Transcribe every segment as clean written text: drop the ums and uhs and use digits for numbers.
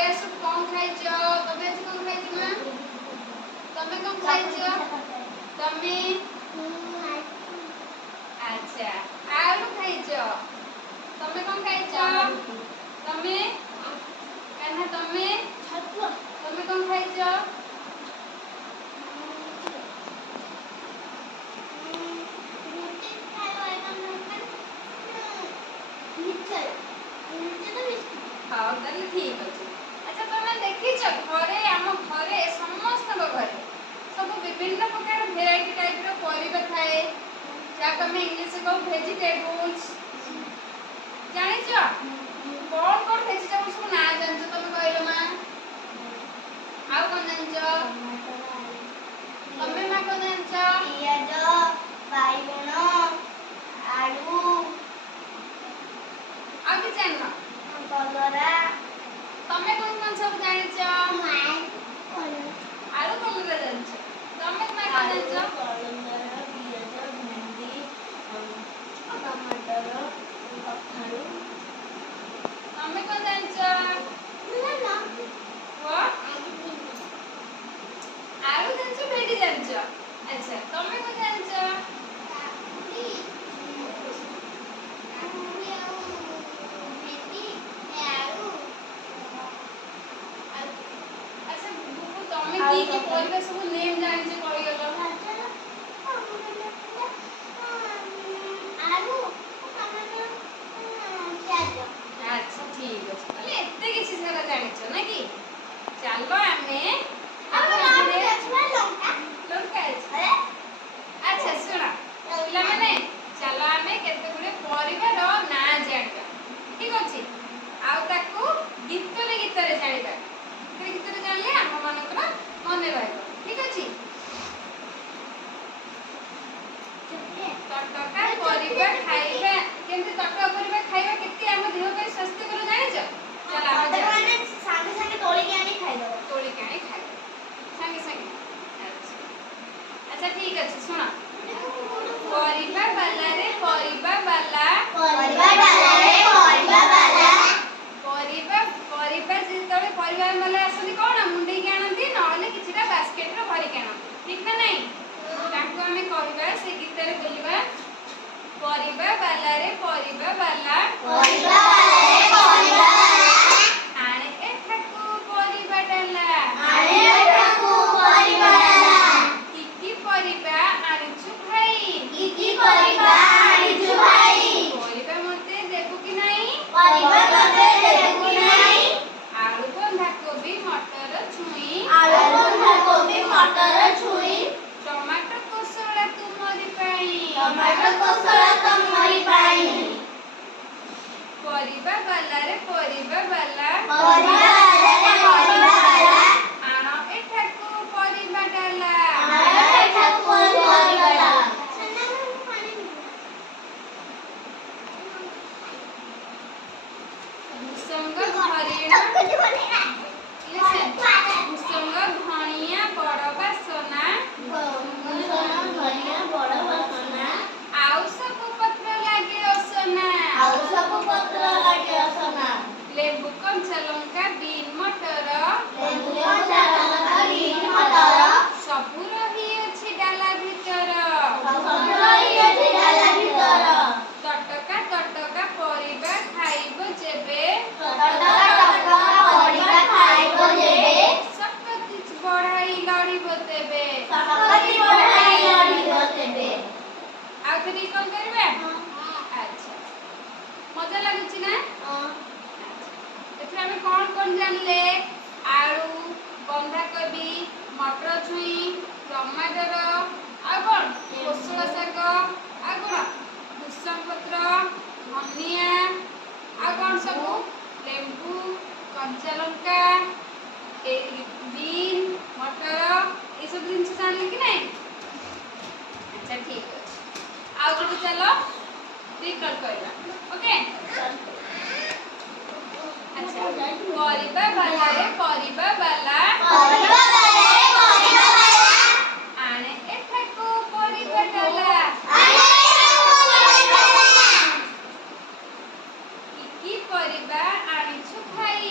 घरे सब कौन खाइछ तमे आज कौन खाइछ ना तमे कौन खाइछ तमे अच्छा आलू खाइछ तमे कौन खाइछ तमे कान्हा तमे छतुआ तमे कौन खाइछ हाँ ताले ठीक अछि अच्छा तमे देखिछ घरे हम घरे समस्त घरे सब विभिन्न प्रकार वेराइटी टाइप रो परिबा थाए जा कमे इंग्लिश को वेजिटेबल्स जानिछ कौन कौन वेजिटेबल्स को ना जानछ तमे कहलो मा आउ कोन जानछ तमे मा कोन जानछ पियाज बाइगण आलू आ कि जानना कलरा तमे कोन कोन सब जानिछ आलू कलरा जानछ तमे मा कोन जानछ कलरा पियाज भेंडी टमाटर कखारू तमे कोन जानछ ना ना वो आलू जानछ भेंडी जानछ अच्छा तमे कोन जानछ की के परिबा सब नेम जानि जे कहि गेलो आलू टमाटर प्याज अच्छा ठीक अछि ताले एते किछि सारा जानि छ ना कि चलो हमें लंका अच्छा सुना पिला माने चलो हमें केते गुडे परिबा रो ना जानिबा ठीक अछि आउ ताकू गीतरे जानिबा गीतरे जानले हम मानकर मने रहइबो ठीक अछि तटका परिबा खाइबा केमते तटका परिबा खाइबा केते हम देह पे स्वास्थ्य कर जानि छ चला हम माने संगे संगे तोली के आनी खाइ दो तोली के आनी खाइ संगे संगे अच्छा ठीक अछि सुना परिबा बाला रे परिबा बाला परिबा जेतबे परिवार वाला असली कोन मुंडी के आनंदी नहले किछटा बास्केट रो भरी के आनंदी ठीक ना नहीं ताको हमें कहबा से गीत रे बोलबा परिबा बाला रे परिबा बाला आने एठाकू परिबा डाला की परिबा आनिछु भाई परिबा मते देबु कि नहीं आलू बंधा कोबी मटर छुई टमाटर कोसला तुमरी पाई परिबा बाला रे परिबा बाला आनो एठाकू परिबा डाला भुसंग धनिया बड़बा सोना आउ सब पत्र लागे असना लेबू कंचा लंका बीन मटर सबु रही अछि डाला भितर तटका परिबा खाइबो जेबे सकति बढ़ाई लड़िबो तेबे आउथरी कोन करबे अच्छा मजा लागुची ना एथरा में कौन जानले आलू बंधा कोबी मटर छुई टमाटर आ कौन कोसला शाग आ कौन भुसंग पत्र धनिया आ कौन सब लेंबू कंचा लंका बीन मटर ये सब जिनस जानले कि नहीं अच्छा ठीक है आउ तो चलो रिकॉर्ड करला ओके अच्छा परिबा बाला रे परिबा बाला आने एठाकू परिबा डाला की परिबा आनिछु भाई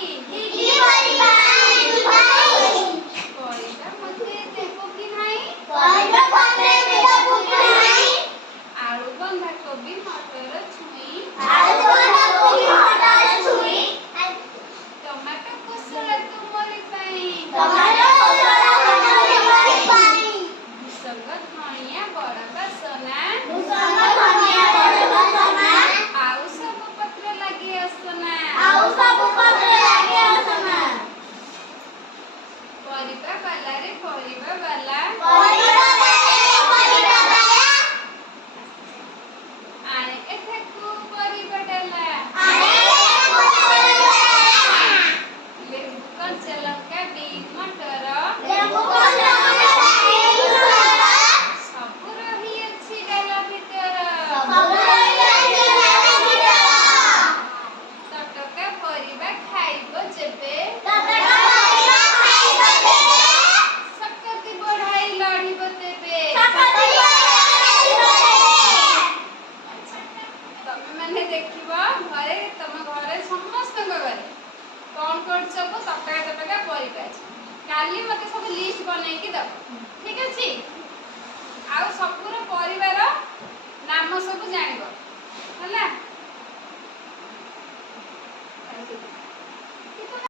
लिस्ट बनेଇकी दब ठीक अछि आउ सबुर परिवार नाम सब जानिबो हला।